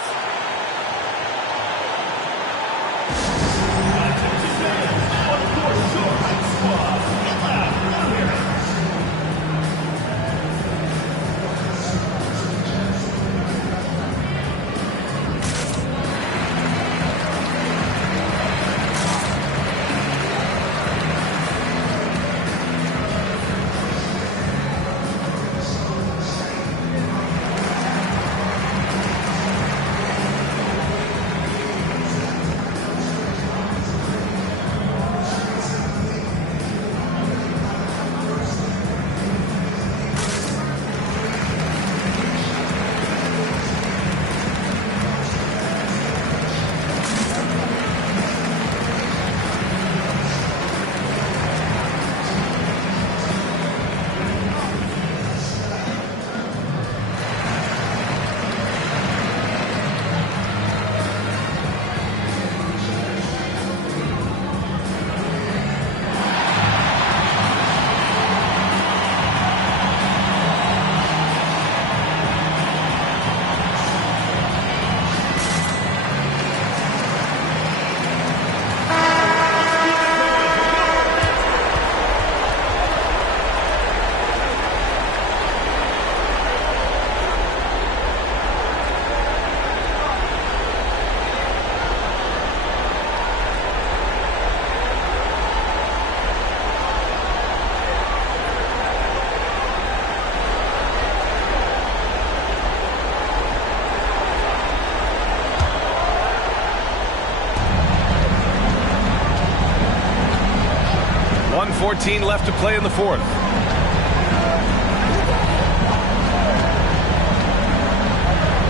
.14 left to play in the fourth.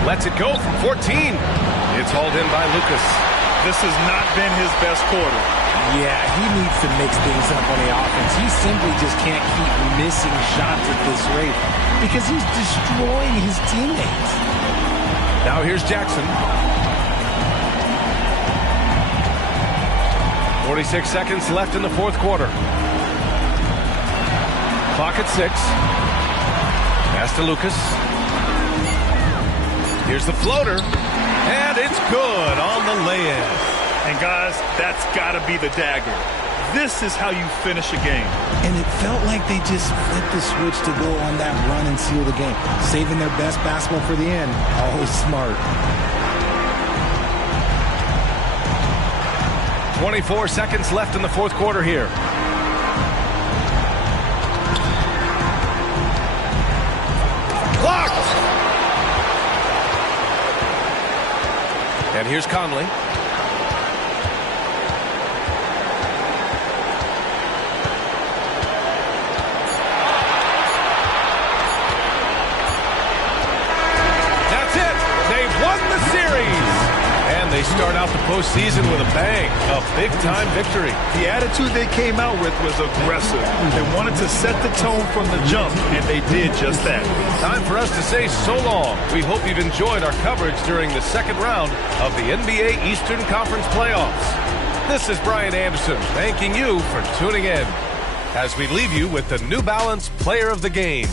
Lets it go from 14. It's hauled in by Lucas. This has not been his best quarter. Yeah, he needs to mix things up on the offense. He simply just can't keep missing shots at this rate because he's destroying his teammates. Now here's Jackson. 46 seconds left in the fourth quarter. Clock at 6. Pass to Lucas. Here's the floater. And it's good on the lay-in. And guys, that's got to be the dagger. This is how you finish a game. And it felt like they just flipped the switch to go on that run and seal the game. Saving their best basketball for the end. Always smart. 24 seconds left in the fourth quarter here. Blocked! And here's Conley. That's it! They've won the series! And they start out the postseason with a bang. A big-time victory. The attitude they came out with was aggressive. They wanted to set the tone from the jump, and they did just that. Time for us to say so long. We hope you've enjoyed our coverage during the second round of the NBA Eastern Conference playoffs. This is Brian Anderson thanking you for tuning in as we leave you with the New Balance Player of the Game.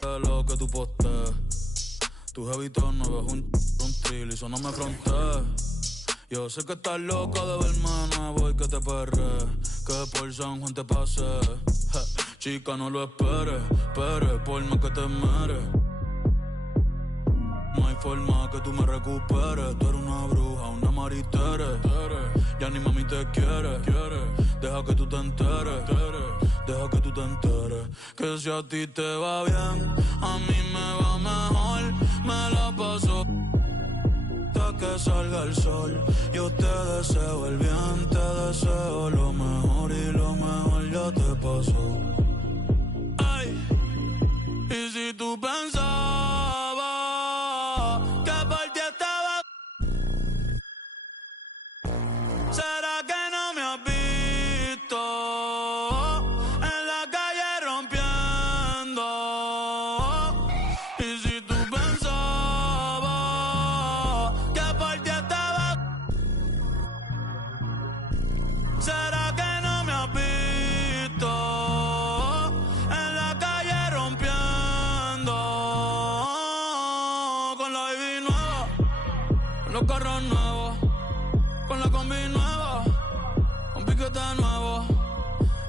De lo que tú postees. Tus hábitos no ves un trill y eso no me frontees. Yo sé que estás loca de verme nuevo y que te perre, que por San Juan te pase. Chica, no lo esperes, por más que te meres. No hay forma que tú me recuperes. Tú eres una bruja, una maritere. Ya ni mami te quiere. Deja que tú te enteres. Deja que tú te enteres. Que si a ti te va bien, a mí me va mejor. Me la paso hasta que salga el sol. Yo te deseo el bien, te deseo lo mejor y lo mejor ya te pasó. Ay, y si tú pensabas que por ti estaba, ¿será que no me has visto en la calle rompiendo? Y si tú pensabas que por ti estaba, ¿será que no me has visto en la calle rompiendo? Con la baby nueva, con los carros nuevos, con la combi nueva, con piquete nuevo.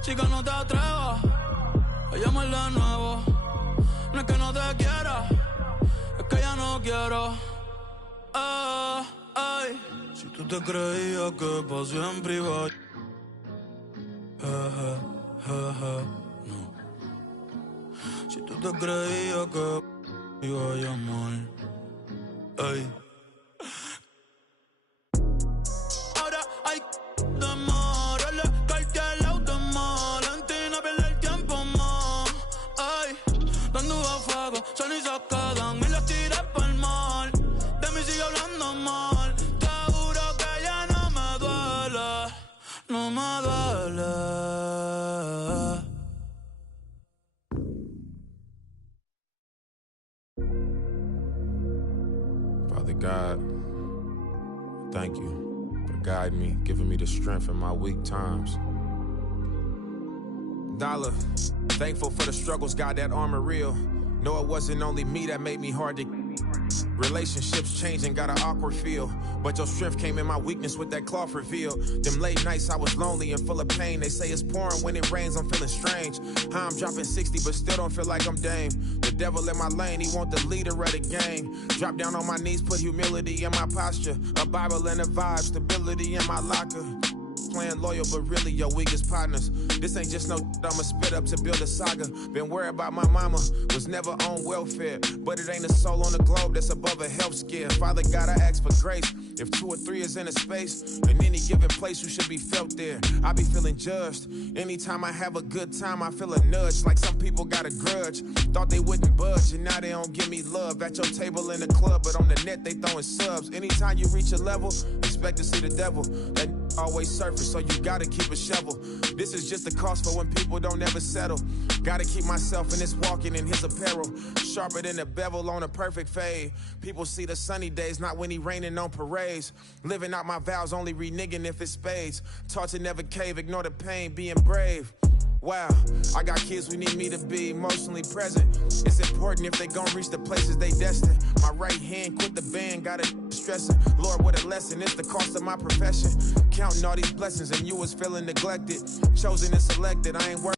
Chica, no te atrevas a llamarle de nuevo. No es que no te quiera, es que ya no quiero. Ay. Si tú te creías que para siempre iba a... no. Si tú te creías que iba a llamar, ay. Ahora hay demorarle, caerte al auto es mal. Valentina pierde el tiempo más. Ay, dando a fuego, son y se quedan y las tiré pa'l mar. De mí sigue hablando mal. Te juro que ya no me duele, no me duele. Father God, thank you for guiding me, giving me the strength in my weak times. Dollar, thankful for the struggles, God, that armor real. No, it wasn't only me that made me hard to... Relationships changing, got an awkward feel. But your strength came in my weakness with that cloth reveal. Them late nights I was lonely and full of pain. They say it's pouring when it rains, I'm feeling strange. How I'm dropping 60 but still don't feel like I'm Dame. The devil in my lane, he want the leader of the game. Drop down on my knees, put humility in my posture. A Bible and a vibe, stability in my locker. Playing loyal, but really your weakest partners. This ain't just no I'ma spit up to build a saga. Been worried about my mama, was never on welfare. But it ain't a soul on the globe that's above a health scare. Father God, I ask for grace. If 2 or 3 is in a space, in any given place, you should be felt there. I be feeling judged. Anytime I have a good time, I feel a nudge. Like some people got a grudge. Thought they wouldn't budge, and now they don't give me love. At your table in the club, but on the net, they throwing subs. Anytime you reach a level, expect to see the devil. That always surface, so you gotta keep a shovel. This is just the cost for when people don't ever settle. Gotta keep myself in this walking in his apparel. Sharper than a bevel on a perfect fade. People see the sunny days, not when he raining on parades. Living out my vows, only reneging if it's spades. Taught to never cave, ignore the pain, being brave. Wow, I got kids who need me to be emotionally present. It's important if they gon' reach the places they destined. My right hand quit the band, got it stressing. Lord, what a lesson, it's the cost of my profession. Counting all these blessings and you was feeling neglected. Chosen and selected, I ain't worth